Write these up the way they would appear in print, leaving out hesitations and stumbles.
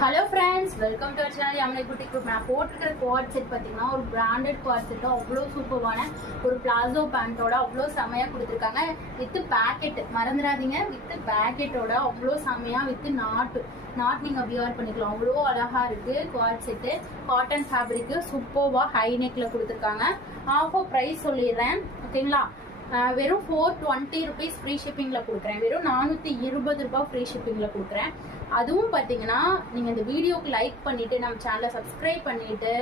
Hello friends, welcome to our channel Yamini boutique group. நான் போட்டிருக்கிற quad set பார்த்தீங்கன்னா ஒரு பிராண்டட் குவாட் செட்டு, அவ்வளோ சூப்பரான ஒரு பிளாசோ பேண்ட்டோட அவ்வளோ செமையாக கொடுத்துருக்காங்க. வித் பேக்கெட் மறந்துடாதீங்க, வித் பேக்கெட்டோட அவ்வளோ செமையாக வித் நாட் நீங்கள் வியர் பண்ணிக்கலாம். அவ்வளோ அழகாக இருக்குது குவாட் செட்டு. காட்டன் ஃபேப்ரிக்கு சூப்பராக ஹை நெக்கில் கொடுத்துருக்காங்க. ஆஃபர் ப்ரைஸ் சொல்லிடுறேன், ஓகேங்களா? வெறும் 420 ருபீஸ் ஃப்ரீ ஷிப்பிங்கில் கொடுக்குறேன். வெறும் 420 ரூபாய் ஃப்ரீ ஷிப்பிங்கில் கொடுக்குறேன். அதுவும் பார்த்தீங்கன்னா நீங்கள் இந்த வீடியோக்கு லைக் பண்ணிவிட்டு நம்ம சேனலை சப்ஸ்கிரைப் பண்ணிவிட்டு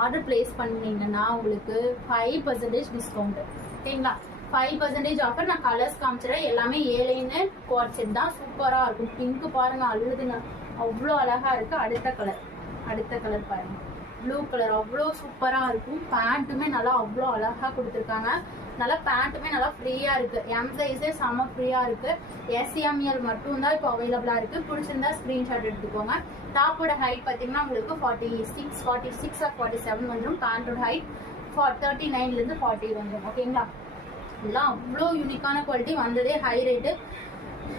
ஆர்டர் பிளேஸ் பண்ணிங்கன்னா உங்களுக்கு 5% டிஸ்கவுண்ட், ஓகேங்களா? 5% ஆஃபர். நான் கலர்ஸ் காமிச்சிடறேன். எல்லாமே 7 குவாட் செட் தான். சூப்பராக இருக்கும். பிங்க்கு பாருங்கள், அழுதுங்க, அவ்வளோ அழகாக இருக்குது. அடுத்த கலர் பாருங்கள், ப்ளூ கலர் அவ்வளோ சூப்பராக இருக்கும். பேண்ட்டுமே நல்லா அவ்வளோ அழகாக கொடுத்துருக்காங்க. நல்லா பேண்ட்டுமே நல்லா ஃப்ரீயாக இருக்குது. எம் சைஸே செம்ம ஃப்ரீயாக இருக்குது. எஸ்எம்எல் மட்டும் தான் இப்போ அவைலபிளாக இருக்குது. பிடிச்சிருந்தா ஸ்க்ரீன்ஷாட் எடுத்துக்கோங்க. டாப்போட ஹைட் பார்த்தீங்கன்னா உங்களுக்கு 46 ஆர் 47 வந்துடும். பேண்ட்டோட ஹைட் 39லேருந்து 40 வந்துடும், ஓகேங்களா? இதெல்லாம் அவ்வளோ யூனிக்கான குவாலிட்டி. வந்ததே ஹை ரேட்டு.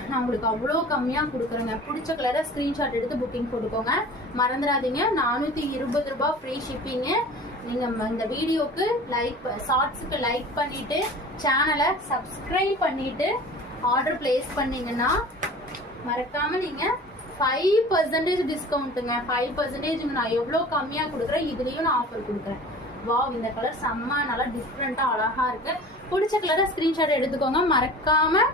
நான் உங்களுக்கு அவ்வளோ கம்மியாக கொடுக்குறேங்க. பிடிச்ச கலரை ஸ்க்ரீன்ஷாட் எடுத்து புக்கிங் போட்டுக்கோங்க. மறந்துடாதீங்க, 420 ரூபாய் ஃப்ரீ ஷிப்பிங்கு. நீங்கள் இந்த வீடியோக்கு ஷார்ட்ஸுக்கு லைக் பண்ணிவிட்டு சேனலை சப்ஸ்கிரைப் பண்ணிவிட்டு ஆர்டர் பிளேஸ் பண்ணிங்கன்னா மறக்காமல் நீங்கள் 5% டிஸ்கவுண்ட்டுங்க. 5% நான் எவ்வளோ கம்மியாக கொடுக்குறேன், இதுலேயும் நான் ஆஃபர் கொடுக்குறேன். வாவ், இந்த கலர் செம்ம நல்லா டிஃப்ரெண்ட்டாக அழகாக இருக்குது. பிடிச்ச கலரை ஸ்க்ரீன்ஷாட் எடுத்துக்கோங்க. மறக்காமல்